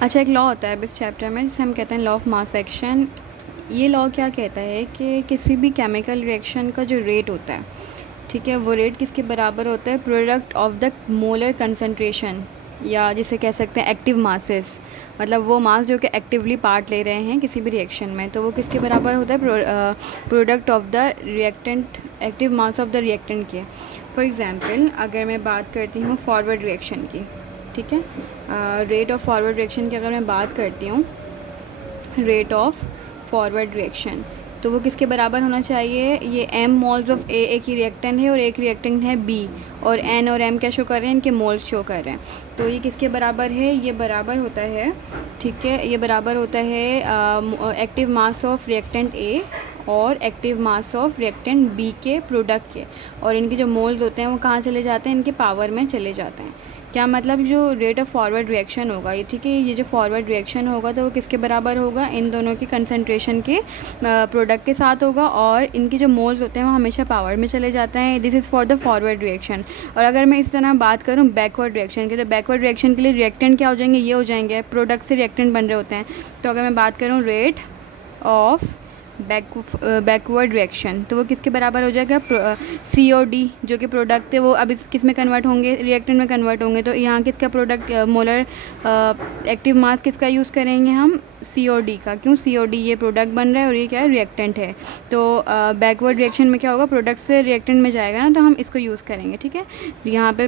अच्छा, एक लॉ होता है अब इस चैप्टर में जिसे हम कहते हैं लॉ ऑफ मास एक्शन। ये लॉ क्या कहता है कि किसी भी केमिकल रिएक्शन का जो रेट होता है, ठीक है, वो रेट किसके बराबर होता है, product of the molar concentration, या जिसे कह सकते हैं एक्टिव मासेस। मतलब वो मास जो कि एक्टिवली पार्ट ले रहे हैं किसी भी रिएक्शन में, तो वो किसके बराबर होता है, product of the reactant, active mass of the reactant के। फॉर एग्जांपल अगर मैं बात करती हूँ फॉरवर्ड रिएक्शन की, ठीक है, रेट ऑफ फॉरवर्ड रिएक्शन की अगर मैं बात करती हूँ, रेट ऑफ फॉरवर्ड रिएक्शन, तो वो किसके बराबर होना चाहिए, ये m मोल्स ऑफ ए एक ही रिएक्टेंट है और एक रिएक्टेंट है b, और n और m क्या शो कर रहे हैं, इनके मोल्स शो कर रहे हैं। तो ये किसके बराबर है, ये बराबर होता है, ठीक है, ये बराबर होता है active mass of reactant a और active mass of reactant b के प्रोडक्ट के, और इनके जो मोल्स होते हैं वो कहाँ चले जाते हैं, इनके पावर में चले जाते हैं। क्या मतलब, जो रेट ऑफ फॉरवर्ड रिएक्शन होगा ये, ठीक है, ये जो फॉरवर्ड रिएक्शन होगा तो वो किसके बराबर होगा, इन दोनों की कंसंट्रेशन के प्रोडक्ट के साथ होगा, और इनके जो मोल्स होते हैं वो हमेशा पावर में चले जाते हैं। This is for the forward reaction. और अगर मैं इस तरह बात करूँ बैकवर्ड रिएक्शन की, तो बैकवर्ड रिएक्शन के लिए रिएक्टेंट क्या हो जाएंगे, ये हो जाएंगे, प्रोडक्ट से रिएक्टेंट बन रहे होते हैं। तो अगर मैं बात करूँ रेट ऑफ बैकवर्ड रिएक्शन, तो वो किसके बराबर हो जाएगा, COD जो कि प्रोडक्ट है वो अब इस किस में कन्वर्ट होंगे, रिएक्टेंट में कन्वर्ट होंगे। तो यहाँ किसका प्रोडक्ट, मोलर एक्टिव मास किसका यूज़ करेंगे हम, COD का। क्यों, COD ये प्रोडक्ट बन रहा है और ये क्या है, रिएक्टेंट है। तो बैकवर्ड रिएक्शन में क्या होगा, प्रोडक्ट से रिएक्टेंट में जाएगा ना, तो हम इसको यूज़ करेंगे, ठीक है। यहाँ पे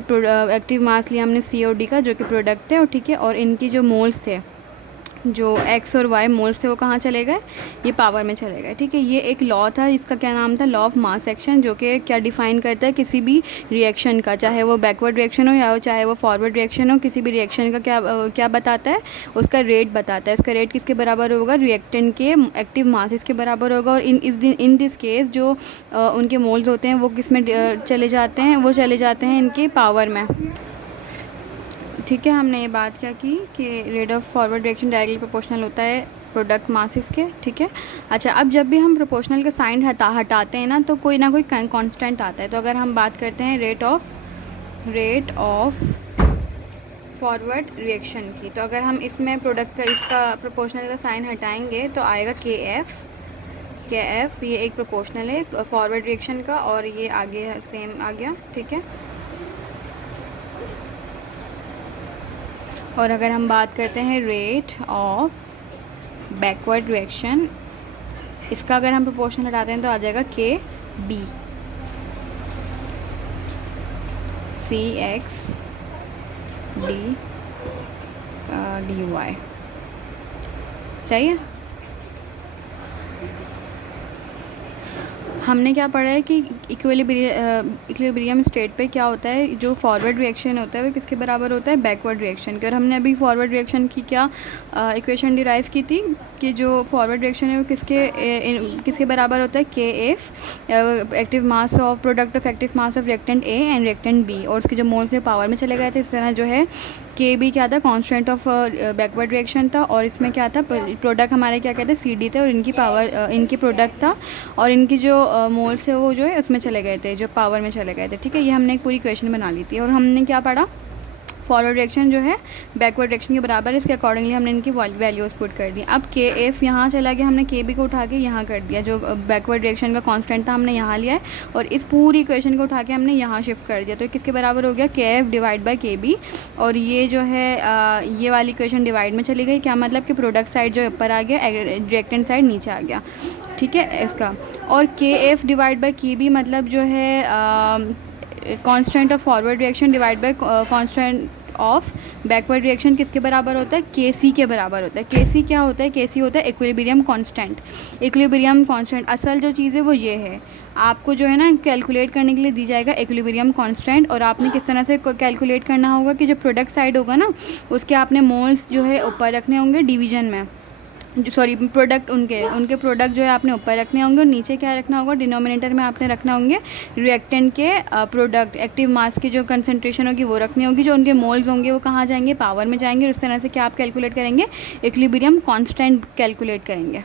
एक्टिव मास लिया हमने COD का जो कि प्रोडक्ट है, और ठीक है, और इनकी जो मोल्स थे, जो x और y मोल्स थे, वो कहाँ चले गए, ये पावर में चले गए, ठीक है। ये एक लॉ था, इसका क्या नाम था, लॉ ऑफ मास एक्शन, जो कि क्या डिफ़ाइन करता है किसी भी रिएक्शन का, चाहे वो बैकवर्ड रिएक्शन हो या चाहे वो फॉरवर्ड रिएक्शन हो, किसी भी रिएक्शन का क्या बताता है, उसका रेट बताता है। उसका रेट किसके बराबर होगा, रिएक्टेंट के एक्टिव मास इसके बराबर होगा। और इन दिस केस जो उनके मोल्स होते हैं वो किस में चले जाते हैं, वो चले जाते हैं इनके पावर में, ठीक है। हमने ये बात क्या की कि rate of forward reaction directly proportional होता है प्रोडक्ट मासेस के, ठीक है। अच्छा, अब जब भी हम प्रोपोर्शनल का साइन हटाते हैं ना कोई कांस्टेंट आता है। तो अगर हम बात करते हैं रेट ऑफ फॉरवर्ड रिएक्शन की, तो अगर हम इसमें प्रोडक्ट का इसका प्रोपोर्शनल का साइन हटाएंगे तो आएगा KF, ये एक प्रोपोर्शनल है फॉरवर्ड रिएक्शन का, और ये आगे सेम आ गया, ठीक है। और अगर हम बात करते हैं रेट ऑफ बैकवर्ड रिएक्शन, इसका अगर हम प्रोपोर्शन हटाते हैं तो आ जाएगा KB, CX DY, सही है। हमने क्या पढ़ा है कि इक्विलिब्रियम स्टेट पे क्या होता है, जो फॉरवर्ड रिएक्शन होता है वो किसके बराबर होता है, बैकवर्ड रिएक्शन के। और हमने अभी फॉरवर्ड रिएक्शन की क्या इक्वेशन डिराइव की थी कि जो फॉरवर्ड रिएक्शन है वो किसके बराबर होता है, KF, active mass of product of active mass of reactant A and reactant B, और उसके जो मोल्स पावर में चले गए थे। इस तरह जो है KB क्या था, कांस्टेंट ऑफ बैकवर्ड रिएक्शन था, और इसमें क्या था, प्रोडक्ट हमारे क्या कहते हैं, CD थे, और इनकी पावर इनकी प्रोडक्ट था, और इनकी जो मोल्स है वो जो है उसमें चले गए थे, जो पावर में चले गए थे, ठीक है। ये हमने एक पूरी इक्वेशन बना ली थी। और हमने क्या पढ़ा, फॉरवर्ड रिएक्शन जो है बैकवर्ड रिएक्शन के बराबर है, इसके अकॉर्डिंगली हमने इनकी वैल्यूज़ पुट कर दी। अब KF यहाँ चला गया, हमने KB को उठा के यहाँ कर दिया, जो बैकवर्ड रिएक्शन का कांस्टेंट था हमने यहाँ लिया है, और इस पूरी इक्वेशन को उठा के हमने यहाँ शिफ्ट कर दिया। तो किसके बराबर हो गया, KF डिवाइड बाई KB, और ये जो है ये वाली इक्वेशन डिवाइड में चली गई। क्या मतलब कि प्रोडक्ट साइड जो ऊपर आ गया, रिएक्टेंट साइड नीचे आ गया, ठीक है इसका। और KF डिवाइड बाई KB मतलब जो है constant of forward reaction divide by constant of backward reaction किसके बराबर होता है, KC के बराबर होता है। KC क्या होता है, KC होता है इक्विलिब्रियम कांस्टेंट। इक्विलिब्रियम कांस्टेंट असल जो चीज़ है वो ये है, आपको जो है ना कैलकुलेट करने के लिए दी जाएगा इक्विलिब्रियम कांस्टेंट, और आपने किस तरह से कैलकुलेट करना होगा कि जो प्रोडक्ट साइड होगा ना उसके आपने मोल्स जो है ऊपर रखने होंगे डिवीजन में, सॉरी प्रोडक्ट उनके प्रोडक्ट जो है आपने ऊपर रखने होंगे, और नीचे क्या रखना होगा, डिनोमिनेटर में आपने रखना होंगे रिएक्टेंट के प्रोडक्ट एक्टिव मास की जो कंसंट्रेशन होगी वो रखनी होगी, जो उनके मोल्स होंगे वो कहाँ जाएंगे, पावर में जाएंगे। और इस तरह से क्या आप कैलकुलेट करेंगे, इक्विलिब्रियम कांस्टेंट कैलकुलेट करेंगे।